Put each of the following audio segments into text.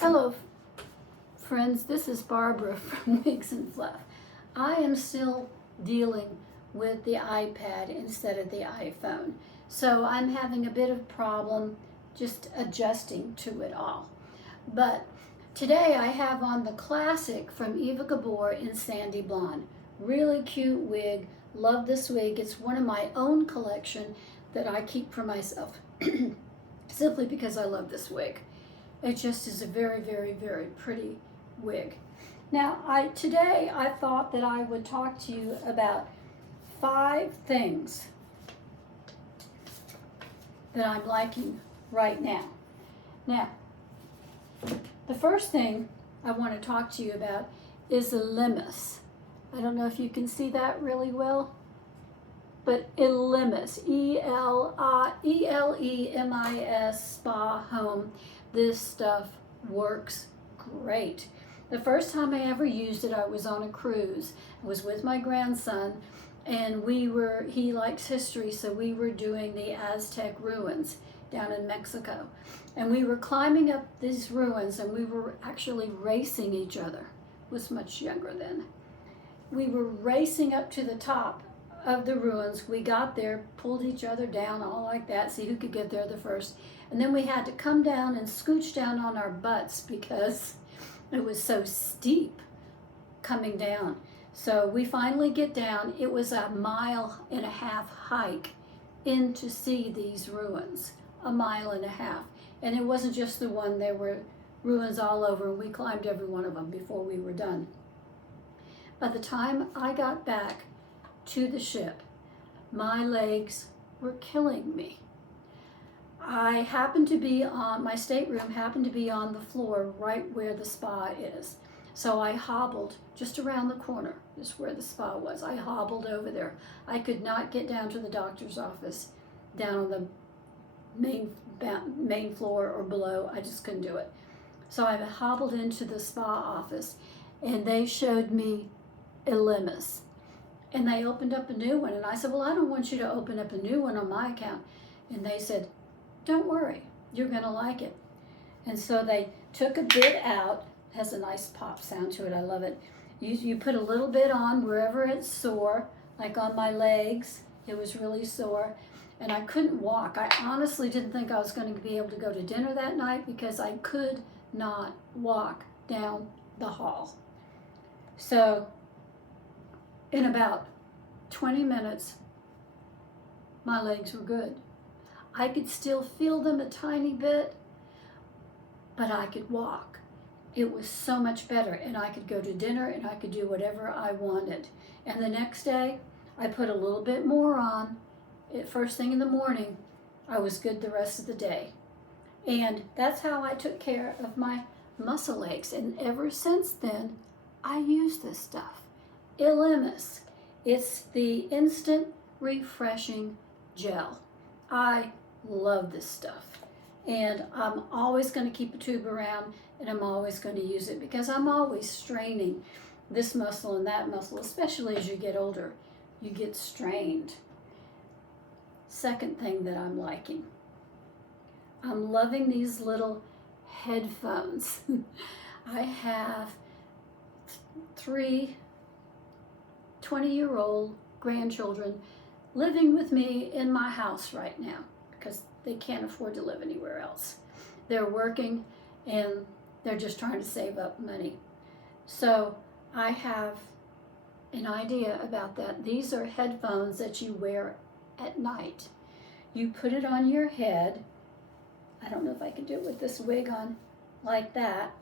Hello, friends. This is Barbara from Wigs and Fluff. I am still dealing with the iPad instead of the iPhone, so I'm having a bit of problem just adjusting to it all. But today I have on the classic from Eva Gabor in Sandy Blonde. Really cute wig. Love this wig. It's one of my own collection that I keep for myself simply because I love this wig. It just is a very, very, very pretty wig. Now, today I thought that I would talk to you about 5 things that I'm liking right now. Now, the first thing I want to talk to you about is Elemis. I don't know if you can see that really well, but Elemis, E-L-E-M-I-S, Spa Home. This stuff works great. The first time I ever used it, I was on a cruise. I was with my grandson, and he likes history, so we were doing the Aztec ruins down in Mexico. And we were climbing up these ruins, and we were actually racing each other. I was much younger then. We were racing up to the top of the ruins. We got there, pulled each other down, all like that, see who could get there the first. And then we had to come down and scooch down on our butts because it was so steep coming down. So we finally get down. It was a 1.5 mile hike in to see these ruins, 1.5 miles. And it wasn't just the one, there were ruins all over, and we climbed every one of them before we were done. By the time I got back to the ship, my legs were killing me. I happened to be on, my stateroom happened to be on the floor right where the spa is. So I hobbled just around the corner, is where the spa was. I hobbled over there. I could not get down to the doctor's office down on the main floor or below. I just couldn't do it. So I hobbled into the spa office, and they showed me Elemis. And they opened up a new one, and I said, well, I don't want you to open up a new one on my account. And they said, don't worry, you're gonna like it. And so they took a bit out. It has a nice pop sound to it, I love it. You put a little bit on wherever it's sore, like on my legs, it was really sore, and I couldn't walk. I honestly didn't think I was going to be able to go to dinner that night because I could not walk down the hall. So in about 20 minutes, my legs were good. I could still feel them a tiny bit, but I could walk. It was so much better, and I could go to dinner, and I could do whatever I wanted. And the next day, I put a little bit more on. First thing in the morning, I was good the rest of the day. And that's how I took care of my muscle aches. And ever since then, I use this stuff. Elemis. It's the instant refreshing gel. I love this stuff, and I'm always going to keep a tube around, and I'm always going to use it because I'm always straining this muscle and that muscle, especially as you get older, you get strained. Second thing that I'm liking, I'm loving these little headphones. I have 3 20-year-old grandchildren living with me in my house right now because they can't afford to live anywhere else. They're working and they're just trying to save up money. So I have an idea about that. These are headphones that you wear at night. You put it on your head. I don't know if I can do it with this wig on like that.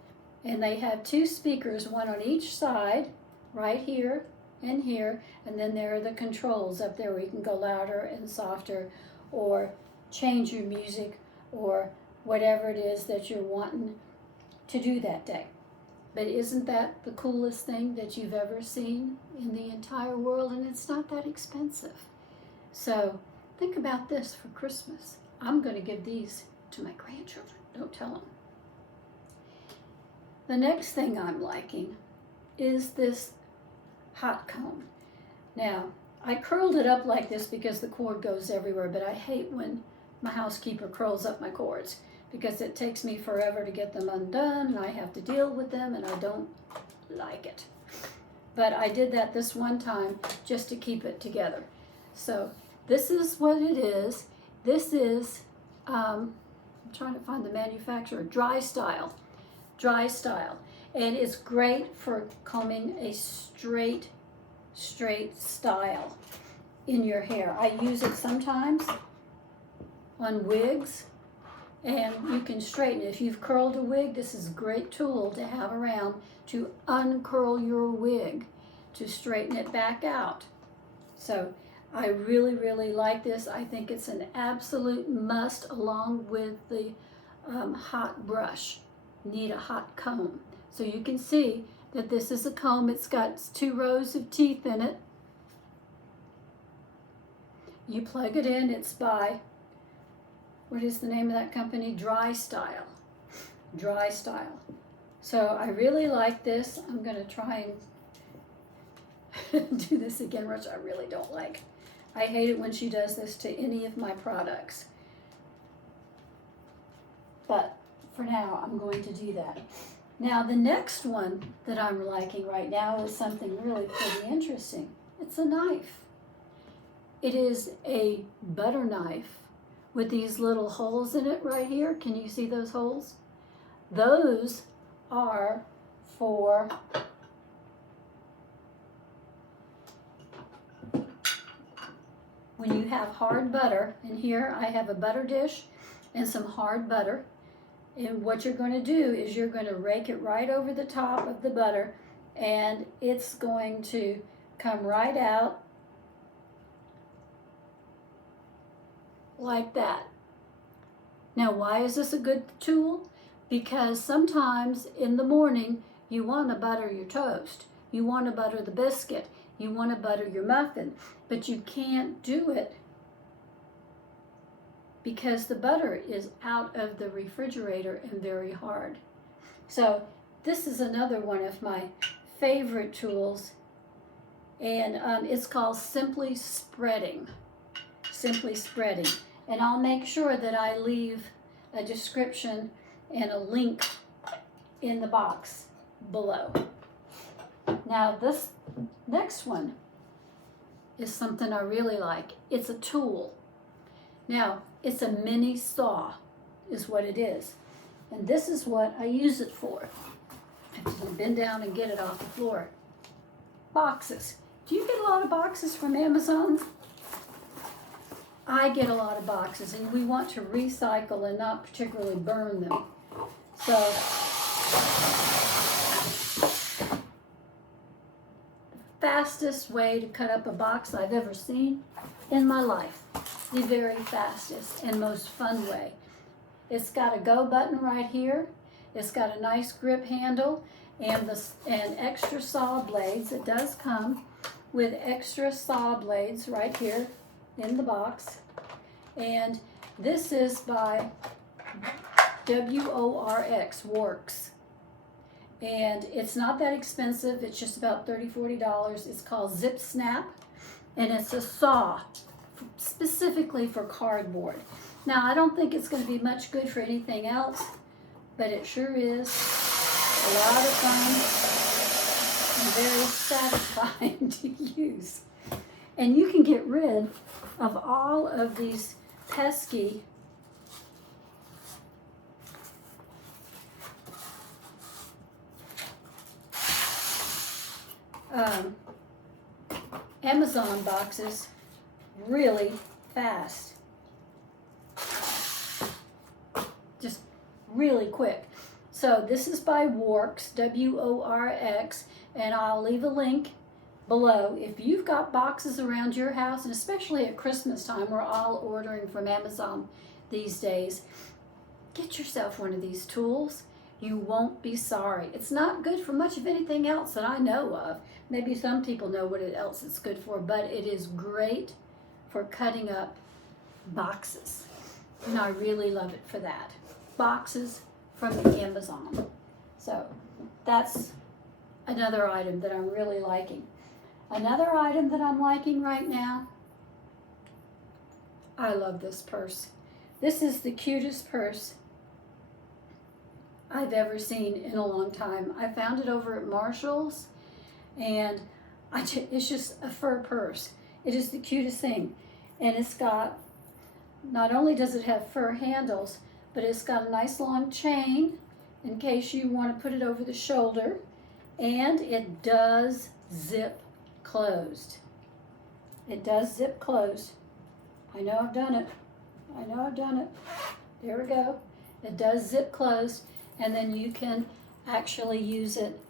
And they have 2 speakers, one on each side, right here and here, and then there are the controls up there where you can go louder and softer or change your music or whatever it is that you're wanting to do that day. But isn't that the coolest thing that you've ever seen in the entire world? And it's not that expensive. So think about this for Christmas. I'm going to give these to my grandchildren. Don't tell them. The next thing I'm liking is this hot comb. Now, I curled it up like this because the cord goes everywhere, but I hate when my housekeeper curls up my cords. because it takes me forever to get them undone and I have to deal with them and I don't like it. But I did that this one time just to keep it together. So this is what it is. This is, I'm trying to find the manufacturer, Dry Style. Dry Style. And it's great for combing a straight style in your hair. I use it sometimes on wigs, and you can straighten it. If you've curled a wig, this is a great tool to have around to uncurl your wig, to straighten it back out. So I really, really like this. I think it's an absolute must, along with the hot brush. Need a hot comb. So you can see that this is a comb. It's got 2 rows of teeth in it. You plug it in. It's by, what is the name of that company? Dry Style. Dry Style. So I really like this. I'm going to try and do this again, which I really don't like. I hate it when she does this to any of my products. But for now, I'm going to do that. Now, the next one that I'm liking right now is something really pretty interesting. It's a knife. It is a butter knife with these little holes in it right here. Can you see those holes? Those are for when you have hard butter. And here I have a butter dish and some hard butter. And what you're going to do is you're going to rake it right over the top of the butter, and it's going to come right out like that. Now, why is this a good tool? Because sometimes in the morning you want to butter your toast, you want to butter the biscuit, you want to butter your muffin, but you can't do it because the butter is out of the refrigerator and very hard. So this is another one of my favorite tools, and it's called Simply Spreading. Simply Spreading. And I'll make sure that I leave a description and a link in the box below. Now this next one is something I really like. It's a tool. Now, it's a mini saw is what it is. And this is what I use it for. I have to bend down and get it off the floor. Boxes. Do you get a lot of boxes from Amazon? I get a lot of boxes, and we want to recycle and not particularly burn them. So, the fastest way to cut up a box I've ever seen in my life. The very fastest and most fun way. It's got a go button right here. It's got a nice grip handle and extra saw blades. It does come with extra saw blades right here in the box. And this is by Works. And it's not that expensive. It's just about $30, $40. It's called Zip Snap, and it's a saw specifically for cardboard. Now, I don't think it's going to be much good for anything else, but it sure is a lot of fun and very satisfying to use. And you can get rid of all of these pesky Amazon boxes really fast. Just really quick. So this is by Works, W-O-R-X, and I'll leave a link below. If you've got boxes around your house, and especially at Christmas time, we're all ordering from Amazon these days, get yourself one of these tools. You won't be sorry. It's not good for much of anything else that I know of. Maybe some people know what else it's good for, but it is great for cutting up boxes. And I really love it for that. Boxes from Amazon. So that's another item that I'm really liking. Another item that I'm liking right now, I love this purse. This is the cutest purse I've ever seen in a long time. I found it over at Marshall's, and it's just a fur purse. It is the cutest thing. And it's got, not only does it have fur handles, but it's got a nice long chain in case you want to put it over the shoulder. And it does zip closed. It does zip closed. I know I've done it. I know I've done it. There we go. It does zip closed, and then you can actually use it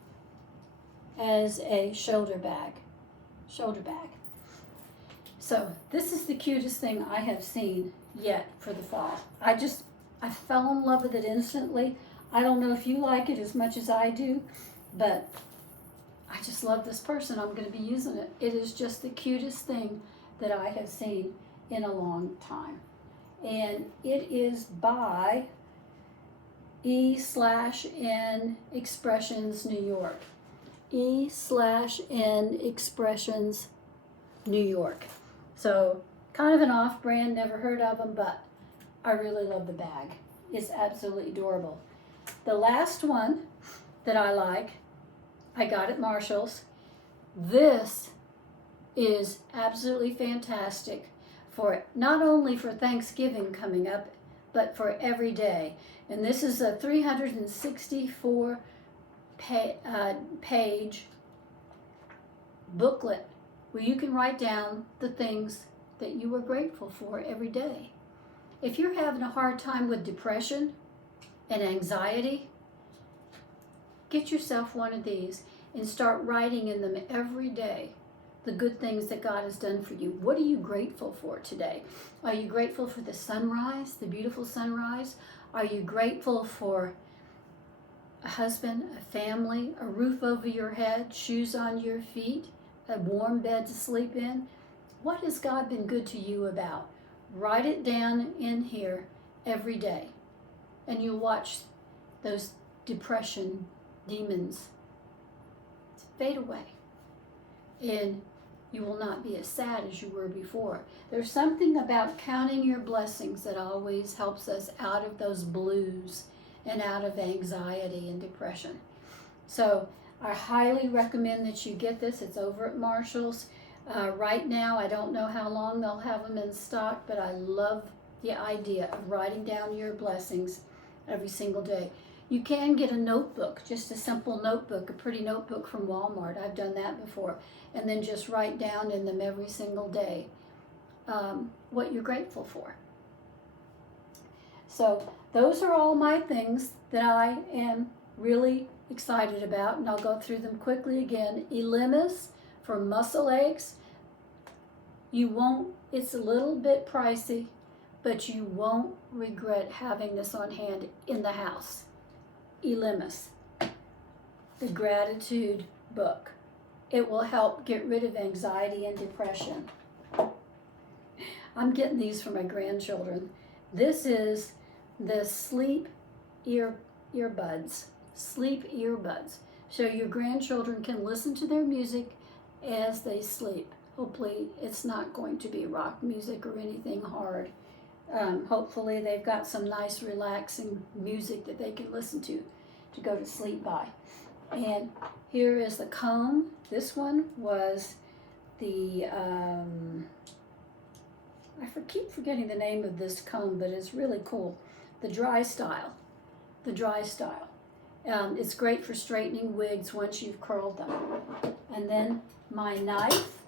as a shoulder bag. Shoulder bag. So this is the cutest thing I have seen yet for the fall. I fell in love with it instantly. I don't know if you like it as much as I do, but I just love this purse and I'm going to be using it. It is just the cutest thing that I have seen in a long time. And it is by E/N Expressions New York. E/N Expressions New York. So kind of an off-brand, never heard of them, but I really love the bag. It's absolutely adorable. The last one that I like, I got at Marshall's. This is absolutely fantastic for not only for Thanksgiving coming up, but for every day. And this is a 364 page booklet where you can write down the things that you are grateful for every day. If you're having a hard time with depression and anxiety, get yourself one of these and start writing in them every day the good things that God has done for you. What are you grateful for today? Are you grateful for the sunrise, the beautiful sunrise? Are you grateful for a husband, a family, a roof over your head, shoes on your feet, a warm bed to sleep in? What has God been good to you about? Write it down in here every day, and you'll watch those depression demons fade away, and you will not be as sad as you were before. There's something about counting your blessings that always helps us out of those blues and out of anxiety and depression. So I highly recommend that you get this. It's over at Marshall's. Right now, I don't know how long they'll have them in stock, but I love the idea of writing down your blessings every single day. You can get a notebook, just a simple notebook, a pretty notebook from Walmart. I've done that before. And then just write down in them every single day what you're grateful for. So those are all my things that I am really excited about, and I'll go through them quickly again. Elimis for muscle aches. You won't, it's a little bit pricey, but you won't regret having this on hand in the house. Elimis, the gratitude book. It will help get rid of anxiety and depression. I'm getting these for my grandchildren. This is the sleep earbuds. Sleep earbuds. So your grandchildren can listen to their music as they sleep. Hopefully it's not going to be rock music or anything hard. Hopefully they've got some nice relaxing music that they can listen to go to sleep by. And here is the comb. This one was the, keep forgetting the name of this comb, but it's really cool. The dry style. The dry style. It's great for straightening wigs once you've curled them. And then my knife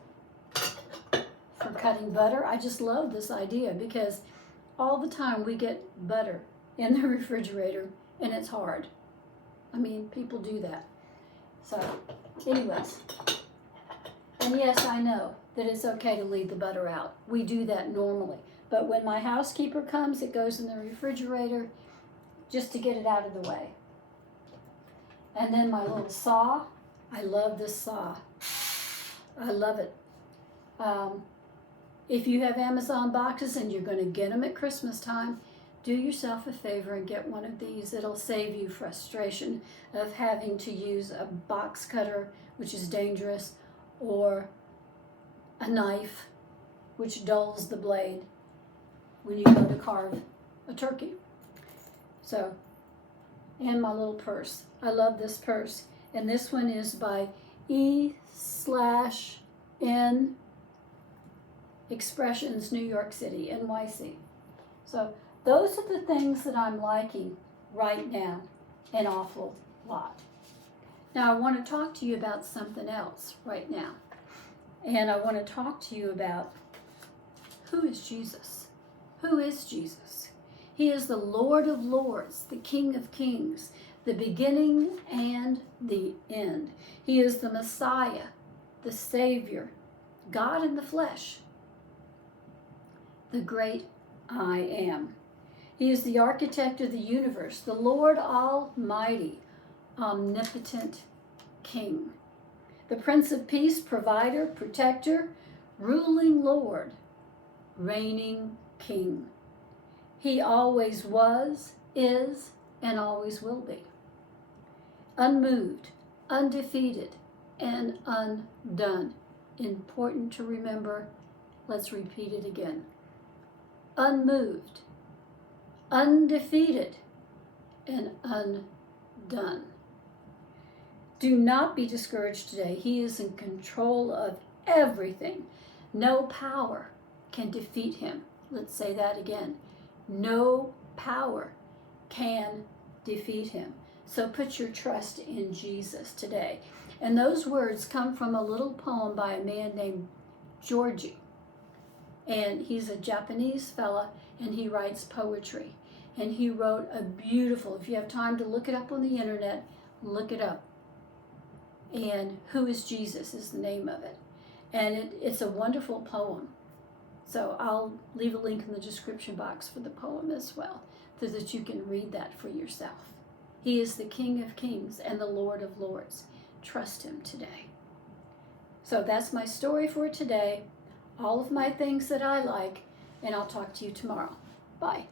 for cutting butter. I just love this idea because all the time we get butter in the refrigerator and it's hard. I mean, people do that. So, anyways, and yes, I know that it's okay to leave the butter out. We do that normally. But when my housekeeper comes, it goes in the refrigerator just to get it out of the way. And then my little saw. I love this saw. I love it. If you have Amazon boxes and you're going to get them at Christmas time, do yourself a favor and get one of these. It'll save you frustration of having to use a box cutter, which is dangerous, or a knife, which dulls the blade when you go to carve a turkey. So and my little purse. I love this purse. And this one is by E/N Expressions, New York City, NYC. So those are the things that I'm liking right now, an awful lot. Now I want to talk to you about something else right now. And I want to talk to you about, who is Jesus? Who is Jesus? He is the Lord of Lords, the King of Kings, the beginning and the end. He is the Messiah, the Savior, God in the flesh, the great I am. He is the architect of the universe, the Lord Almighty, omnipotent King, the Prince of Peace, provider, protector, ruling Lord, reigning King. He always was, is, and always will be. Unmoved, undefeated, and undone. Important to remember. Let's repeat it again. Unmoved, undefeated, and undone. Do not be discouraged today. He is in control of everything. No power can defeat him. Let's say that again. No power can defeat him. So put your trust in Jesus today. And those words come from a little poem by a man named Georgie. And he's a Japanese fella, and he writes poetry. And he wrote a beautiful, if you have time to look it up on the internet, look it up. And Who is Jesus is the name of it. And it's a wonderful poem. So I'll leave a link in the description box for the poem as well, so that you can read that for yourself. He is the King of Kings and the Lord of Lords. Trust him today. So that's my story for today. All of my things that I like, and I'll talk to you tomorrow. Bye.